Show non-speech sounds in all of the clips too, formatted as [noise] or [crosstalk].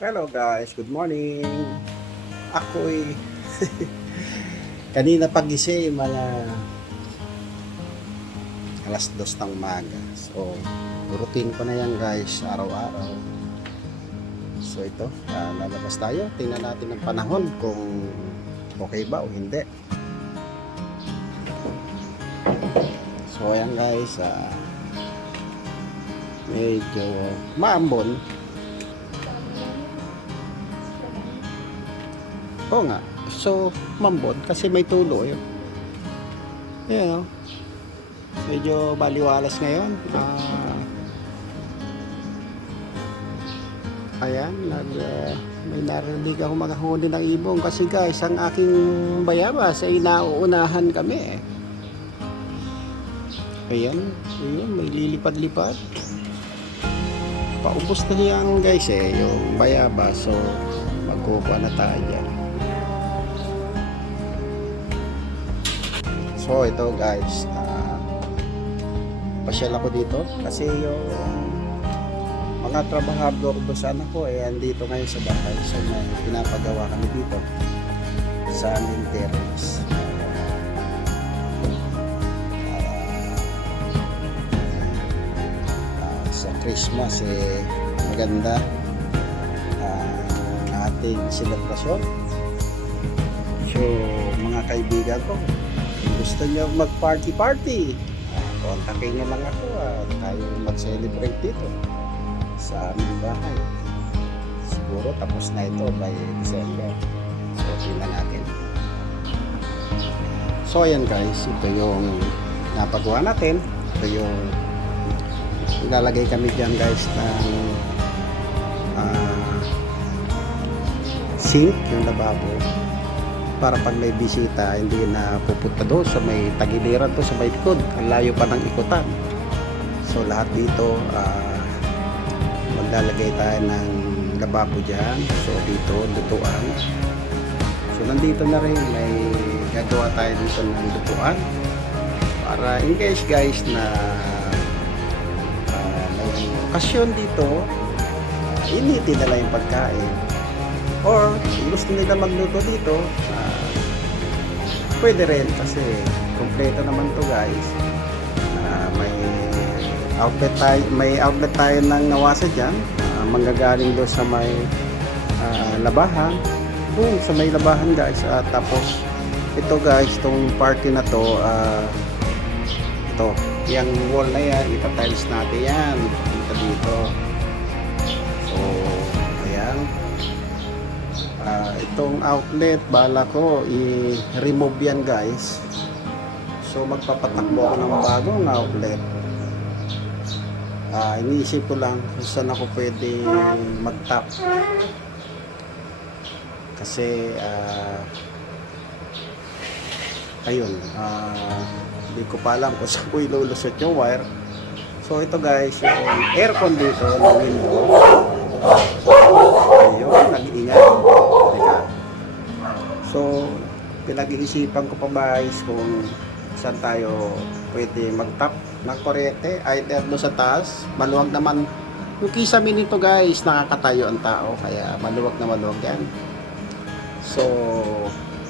Hello guys, good morning. Ako'y [laughs] kanina pagising mga alas dos ng umaga. So, routine ko na yan guys, araw-araw. So ito, ah, lalabas tayo. Tingnan natin ang panahon kung okay ba o hindi. So ayan guys, ah, medyo maambon. Oo nga. So, mambot kasi may tulo yun. Ayan o. Medyo baliwalas ngayon. Ah, ayan, nag, ah, may narinig ako makahuli ng ibong kasi guys, ang aking bayabas ay nauunahan kami eh. Ayan, ayan, may lilipad-lipad. Paubos na yan guys eh, yung bayabas. So, magkukuha na tayo dyan. So ito guys, ah, pasyal ako dito kasi yung mga trabahador do sana ko eh andito ngayon sa bahay. So may pinapagawa kami dito sa aming terrace. Ah, sa Christmas eh maganda ang ating selebrasyon. So mga kaibigan ko, gusto nyo mag-party-party, ah, kontakin nyo lang ako at tayo mag-celebrate dito sa aming bahay. Siguro tapos na ito by December. So, tingnan natin. So, ayan guys, ito yung napagawa natin. Ito yung ilalagay kami dyan guys ng ah, sink, yung lababo para pag may bisita hindi na pupunta doon sa may tagiliran to sa may likod. Ang layo pa ng ikutan. So lahat dito ah, maglalagay tayo ng lababo dyan. So dito lutuan. So nandito na rin. May gagawa tayo dito ng lutuan. Para in case guys na ah, may okasyon dito initin na lang yung pagkain. Or gusto nila magluto dito ah, pwede rin kasi kompleto naman to guys. Ah, may outlet tayo may outlet tayo ng nawasa dyan. Ah, manggagaling doon sa may ah, labahan. Doon sa may labahan guys. At tapos ito guys tong party na to ah, ito yung wall na yan ipatiles natin yan. Dito dito. So ayan Ah, itong outlet bala ko i-remove yan guys. So magpapatakbo ako ng bagong outlet. Ah, iniisip ko lang kung saan ako pwede mag-tap. Kasi ah, ayun ah, hindi ko pa alam kung [laughs] saan ko ilulusot yung wire. So ito guys yung aircon dito ng window. Ayun nag-iingay pinag-iisipan ko pa guys kung saan tayo pwede mag-tap ng kuryente either doon sa taas maluwag naman. Yung kisame nito guys nakakatayo ang tao kaya maluwag na maluwag yan. So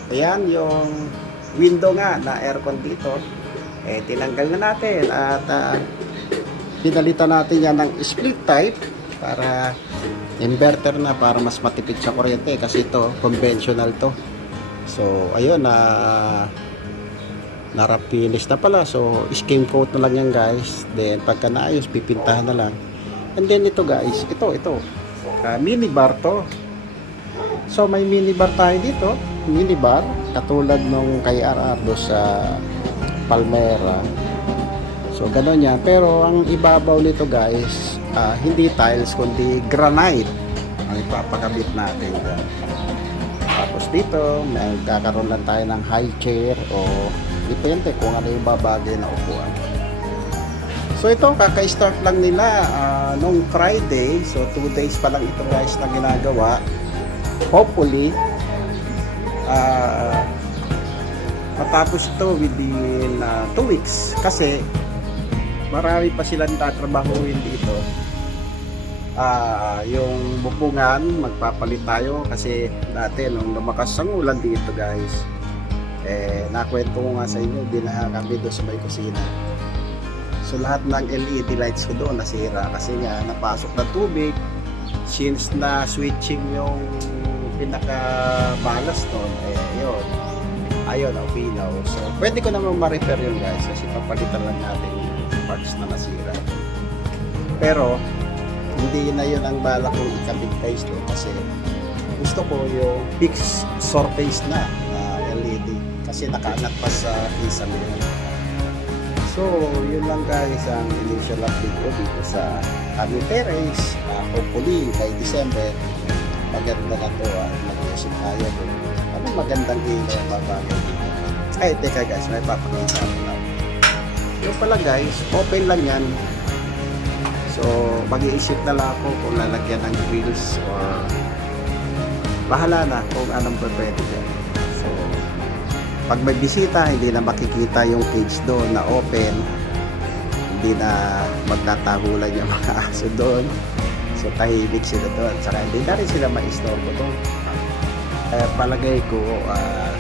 ayan yung window nga na aircon dito. Eh tinanggal na natin at ah, pinalitan natin yan ng split type para inverter na para mas matipid sa kuryente kasi ito conventional to so ayun na narapinis na pala. So skim coat na lang yan guys. Then pagka naayos pipintahan na lang. And then ito guys. Ito ito. Ah, mini bar to. So may mini bar tayo dito. Mini bar katulad nung kay Arardo sa Palmera. So gano'n yan. Pero ang ibabaw nito guys ah, hindi tiles kundi granite ang ipapakabit natin. Tapos dito, magkakaroon lang tayo ng high chair o depende kung ano yung babagay na upuan. So ito, kaka-start lang nila ah, nung Friday. So 2 days pa lang ito guys na ginagawa. Hopefully, ah, matapos ito within 2 weeks. Kasi marami pa silang tatrabahuin dito ah, yung bupungan, magpapalit tayo kasi dati nung lumakas ang ulan dito guys, eh, nakwento ko nga sa inyo, binaha kami doon sa may kusina. So lahat ng LED lights ko doon nasira kasi nga napasok na tubig since na switching yung pinaka balas doon, eh yun, ayun ang pinaw. So pwede ko naman ma-repair yun guys kasi papalitan lang natin yung parts na nasira. Pero hindi na yun ang bala kong ikabig guys doon kasi gusto ko yung fixed surface na na LED kasi nakaangat pa sa kisame yun. So, yun lang guys ang initial update ko dito sa aming terrace. Uh, hopefully, by December, maganda na to at mag-usip tayo kung ano magandang ilaw ang babagay. Ay, teka guys, may papakita ko na. Yung pala guys, open lang yan. So, mag-iisip na lang ako kung lalagyan ng grills or bahala na kung anong pwede dyan. So, pag may bisita, hindi na makikita yung cage doon na open. Hindi na magtatahulan yung [laughs] mga aso doon. So, tahimik sila doon. Saka hindi na rin sila ma-istorbo doon. Kaya palagay ko, ah,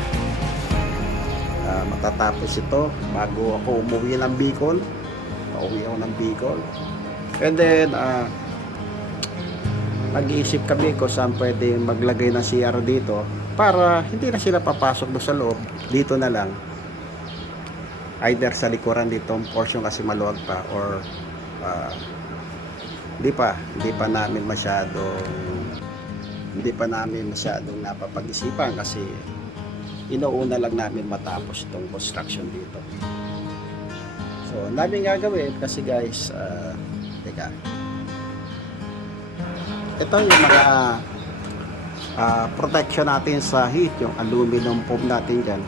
ah, matatapos ito bago ako umuwi ng Bicol. Pauwi ako ng Bicol. And then, ah, mag-iisip kami kung saan pwede maglagay ng CR dito para hindi na sila papasok doon sa loob. Dito na lang. Either sa likuran dito ang portion kasi maluwag pa or ah, hindi pa hindi pa namin masyadong hindi pa namin masyadong napapag-isipan kasi inuuna lang namin matapos itong construction dito. So ang daming gagawin kasi guys ah, teka ito yung mga ah, protection natin sa heat, yung aluminum foam natin dyan.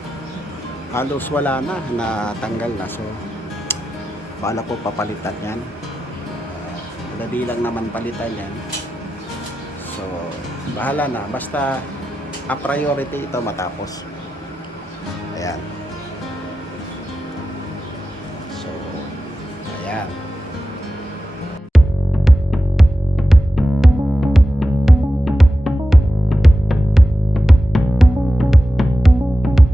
Halos wala na, natanggal na. So, paano ko papalitan yan? Madali lang naman palitan yan. So, bahala na. Basta, a priority ito matapos. Ayan. So, ayan.